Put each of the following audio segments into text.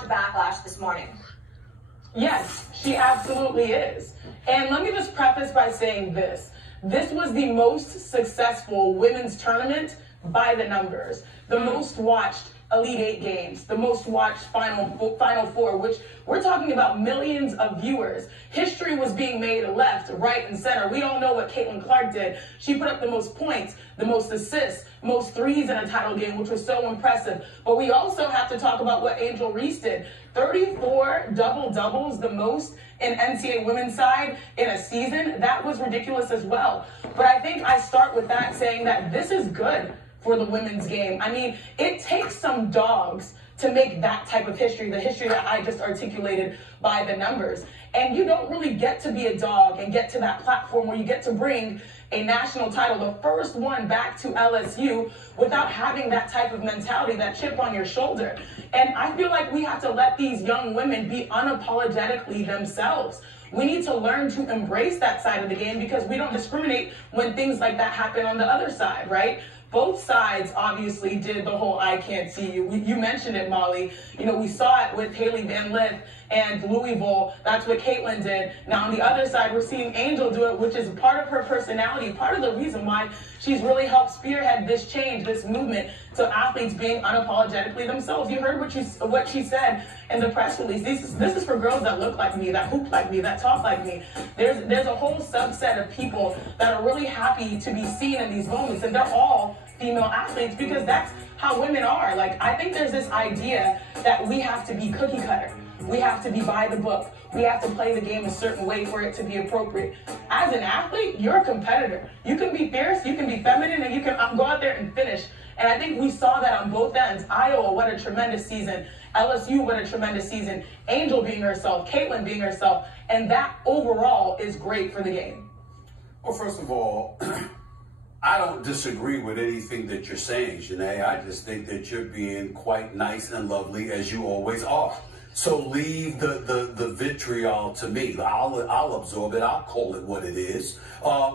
Backlash this morning. Yes, she absolutely is. And let me just preface by saying this. This was the most successful women's tournament by the numbers. The most watched Elite Eight games, the most watched Final Four, which we're talking about millions of viewers. History was being made left, right, and center. We all know what Caitlin Clark did. She put up the most points, the most assists, most threes in a title game, which was so impressive. But we also have to talk about what Angel Reese did. 34 double-doubles, the most in NCAA women's side in a season. That was ridiculous as well. But I think I start with that saying that this is good for the women's game. I mean, it takes some dogs to make that type of history, the history that I just articulated by the numbers. And you don't really get to be a dog and get to that platform where you get to bring a national title, the first one back to LSU, without having that type of mentality, that chip on your shoulder. And I feel like we have to let these young women be unapologetically themselves. We need to learn to embrace that side of the game because we don't discriminate when things like that happen on the other side, right? Both sides obviously did the whole I can't see you. You mentioned it, Molly. You know, we saw it with Haley Van Lith and Louisville. That's what Caitlin did. Now, on the other side, we're seeing Angel do it, which is part of her personality, part of the reason why she's really helped spearhead this change, this movement to athletes being unapologetically themselves. You heard what she said in the press release. This is for girls that look like me, that hoop like me, that talk like me. There's a whole subset of people that are really happy to be seen in these moments, and they're all female athletes because that's how women are. Like, I think there's this idea that we have to be cookie cutter. We have to be by the book. We have to play the game a certain way for it to be appropriate. As an athlete, you're a competitor. You can be fierce, you can be feminine, and you can go out there and finish. And I think we saw that on both ends. Iowa, what a tremendous season. LSU, what a tremendous season. Angel being herself, Caitlin being herself. And that overall is great for the game. Well, first of all, I don't disagree with anything that you're saying, Janae. I just think that you're being quite nice and lovely, as you always are. So leave the vitriol to me. I'll absorb it. I'll call it what it is.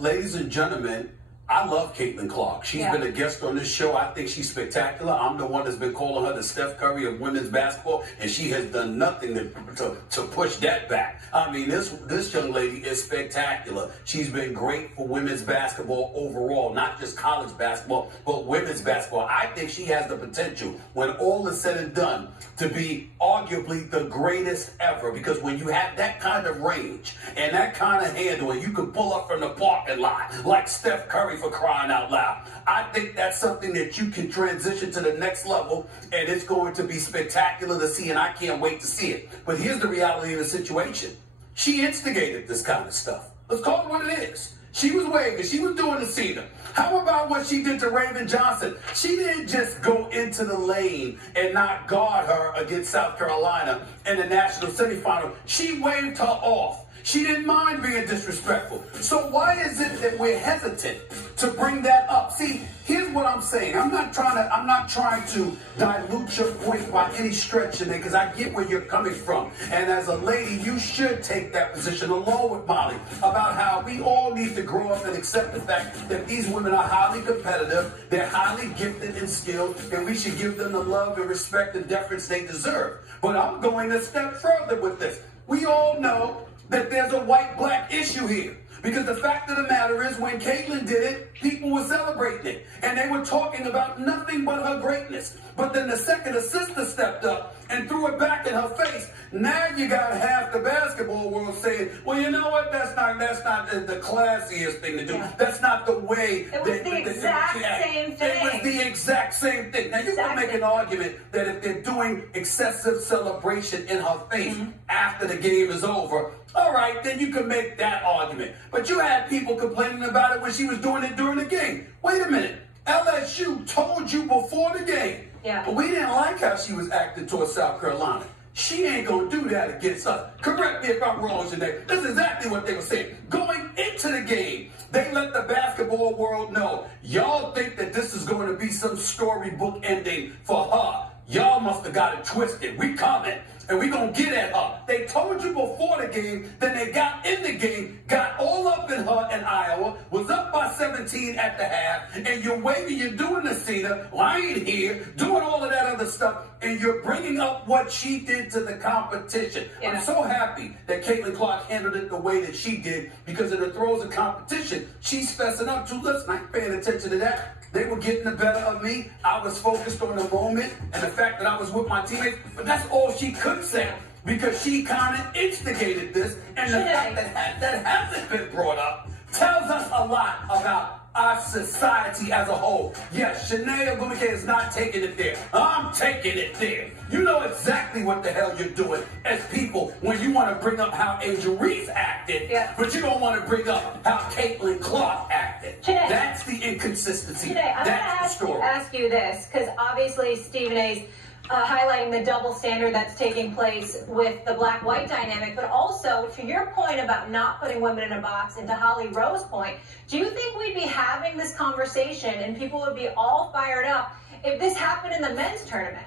Ladies and gentlemen, I love Caitlin Clark. She's been a guest on this show. I think she's spectacular. I'm the one that's been calling her the Steph Curry of women's basketball, and she has done nothing to push that back. I mean, this young lady is spectacular. She's been great for women's basketball overall, not just college basketball, but women's basketball. I think she has the potential, when all is said and done, to be arguably the greatest ever, because when you have that kind of range and that kind of handle, and you can pull up from the parking lot like Steph Curry, for crying out loud, I think that's something that you can transition to the next level, and it's going to be spectacular to see, and I can't wait to see it. But here's the reality of the situation. She instigated this kind of stuff. Let's call it what it is. She was waving. She was doing the Cena. How about what she did to Raven Johnson? She didn't just go into the lane and not guard her against South Carolina in the national semifinal. She waved her off. She didn't mind being disrespectful. So why is it that we're hesitant to bring that up? See, here's what I'm saying. I'm not trying to dilute your point by any stretch in it, because I get where you're coming from. And as a lady, you should take that position along with Molly about how we all need to grow up and accept the fact that these women are highly competitive, they're highly gifted and skilled, and we should give them the love and respect and deference they deserve. But I'm going a step further with this. We all know that there's a white-black issue here. Because the fact of the matter is, when Caitlin did it, people were celebrating it. And they were talking about nothing but her greatness. But then the second a sister stepped up and threw it back in her face, now you got half the basketball world saying, well, you know what, that's not the classiest thing to do. Yeah. That's not the way. It was the exact same thing. It was the exact same thing. Now, you can make an argument that if they're doing excessive celebration in her face after the game is over, all right, then you can make that argument. But you had people complaining about it when she was doing it during the game. Wait a minute. LSU told you before the game. Yeah. But we didn't like how she was acting towards South Carolina. She ain't going to do that against us. Correct me if I'm wrong, Janae. That's exactly what they were saying. Going into the game, they let the basketball world know, y'all think that this is going to be some storybook ending for her. Y'all must have got it twisted. We coming, and we gonna get at her. They told you before the game, then they got in the game, got all up in her in Iowa, was up by 17 at the half, and you're waving, you're doing the Cena, well, I ain't here, doing all of that other stuff, and you're bringing up what she did to the competition. Yeah. I'm so happy that Caitlin Clark handled it the way that she did, because in the throes of competition, she's fessing up to, listen, I ain't paying attention to that. They were getting the better of me. I was focused on the moment and the fact that I was with my teammates. But that's all she could say, because she kind of instigated this. And the fact that hasn't been brought up tells us a lot about our society as a whole. Yes, Shanae Ogumike is not taking it there. I'm taking it there. You know exactly what the hell you're doing as people when you want to bring up how Angel Reese acted, but you don't want to bring up how Caitlin Clark acted. Shanae, that's the inconsistency. Shanae, That's the story. ask you this, because obviously Stephen A's highlighting the double standard that's taking place with the black-white dynamic, but also to your point about not putting women in a box, and to Holly Rowe's point, do you think we'd be having this conversation and people would be all fired up if this happened in the men's tournament?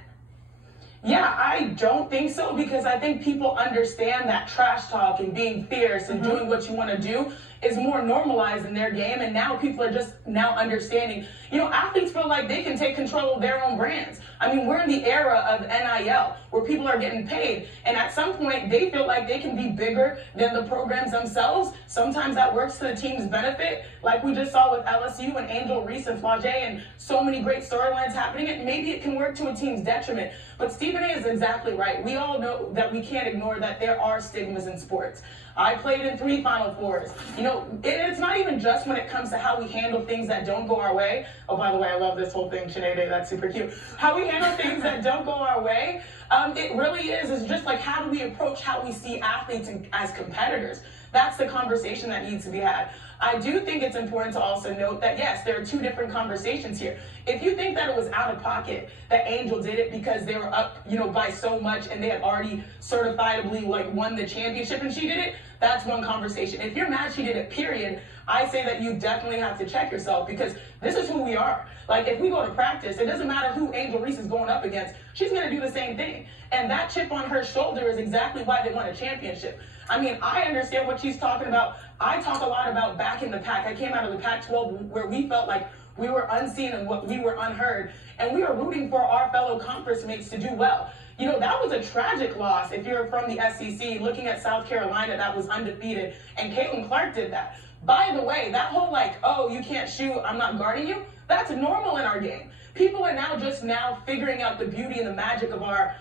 Yeah, I don't think so, because I think people understand that trash talk and being fierce and doing what you want to do is more normalized in their game, and now people are just now understanding. You know, athletes feel like they can take control of their own brands. I mean, we're in the era of NIL, where people are getting paid, and at some point, they feel like they can be bigger than the programs themselves. Sometimes that works to the team's benefit, like we just saw with LSU and Angel Reese and Flage, and so many great storylines happening, and maybe it can work to a team's detriment. But Stephen A is exactly right. We all know that we can't ignore that there are stigmas in sports. I played in 3 Final Fours. You know, it's not even just when it comes to how we handle things that don't go our way. Oh, by the way, I love this whole thing, Sinead, that's super cute. How we handle things that don't go our way, it really is. It's just like, how do we approach how we see athletes as competitors? That's the conversation that needs to be had. I do think it's important to also note that, yes, there are 2 different conversations here. If you think that it was out of pocket that Angel did it because they were up, you know, by so much and they had already certifiably like won the championship and she did it, that's one conversation. If you're mad she did it, period, I say that you definitely have to check yourself, because this is who we are. Like, if we go to practice, it doesn't matter who Angel Reese is going up against. She's going to do the same thing. And that chip on her shoulder is exactly why they won a championship. I mean, I understand what she's talking about. I talk a lot about back in the pack. I came out of the Pac-12 where we felt like we were unseen and we were unheard. And we were rooting for our fellow conference mates to do well. You know, that was a tragic loss if you're from the SEC, looking at South Carolina that was undefeated, and Caitlin Clark did that. By the way, that whole like, oh, you can't shoot, I'm not guarding you, that's normal in our game. People are now figuring out the beauty and the magic of our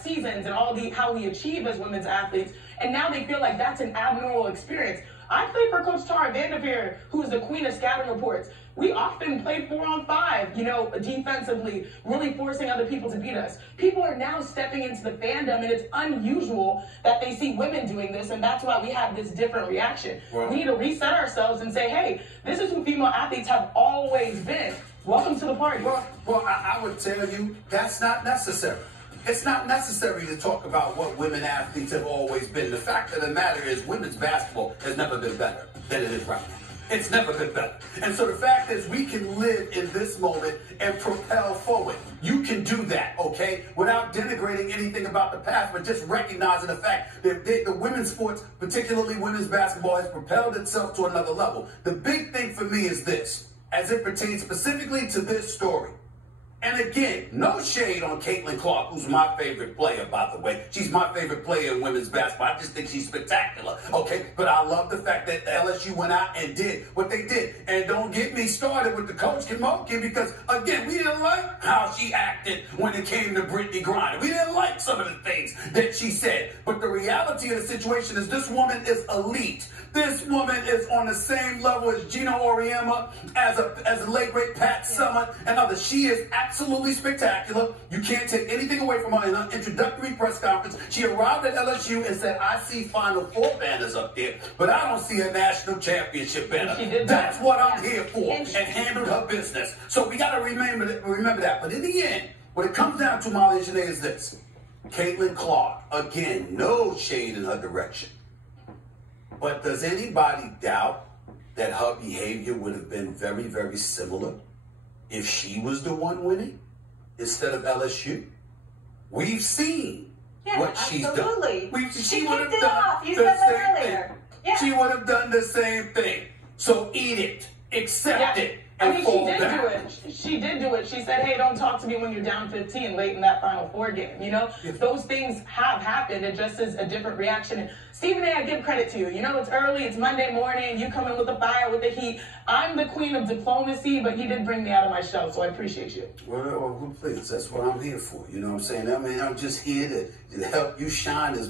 seasons and how we achieve as women's athletes, and now they feel like that's an abnormal experience. I played for Coach Tara Vanderveer, who is the queen of scouting reports. We often played 4-on-5, you know, defensively, really forcing other people to beat us. People are now stepping into the fandom, and it's unusual that they see women doing this, and that's why we have this different reaction. We need to reset ourselves and say, hey, this is who female athletes have always been. Welcome to the party. Well, I would tell you that's not necessary. It's not necessary to talk about what women athletes have always been. The fact of the matter is women's basketball has never been better than it is right now. It's never been better. And so the fact is we can live in this moment and propel forward. You can do that, okay, without denigrating anything about the past, but just recognizing the fact that the women's sports, particularly women's basketball, has propelled itself to another level. The big thing for me is this, as it pertains specifically to this story. And again, no shade on Caitlin Clark, who's my favorite player, by the way. She's my favorite player in women's basketball. I just think she's spectacular, okay? But I love the fact that LSU went out and did what they did. And don't get me started with the coach Kimoki, because, again, we didn't like how she acted when it came to Brittany Griner. We didn't like some of the things that she said. But the reality of the situation is this woman is elite. This woman is on the same level as Gina Auriemma, as a late great Pat Summitt, and others. She is absolutely spectacular. You can't take anything away from her. In her introductory press conference, she arrived at LSU and said, I see Final Four banners up there, but I don't see a national championship banner. That's what I'm here for, and handled her business. So we got to remember that. But in the end, what it comes down to, Molly and Sinead, is this. Caitlin Clark, again, no shade in her direction. But does anybody doubt that her behavior would have been very, very similar if she was the one winning instead of LSU? We've seen what she's done. She would have kicked it done off. You the said that same earlier. thing. Yeah. She would have done the same thing. So eat it, accept it, I and mean, fall she did back. do it. She did do it. She said, hey, don't talk to me when you're down 15 late in that Final Four game. You know, those things have happened. It just is a different reaction. And Stephen A., I give credit to you. You know, it's early. It's Monday morning. You come in with the fire, with the heat. I'm the queen of diplomacy, but he did bring me out of my shell, so I appreciate you. Well, please, that's what I'm here for. You know what I'm saying? I mean, I'm just here to help you shine as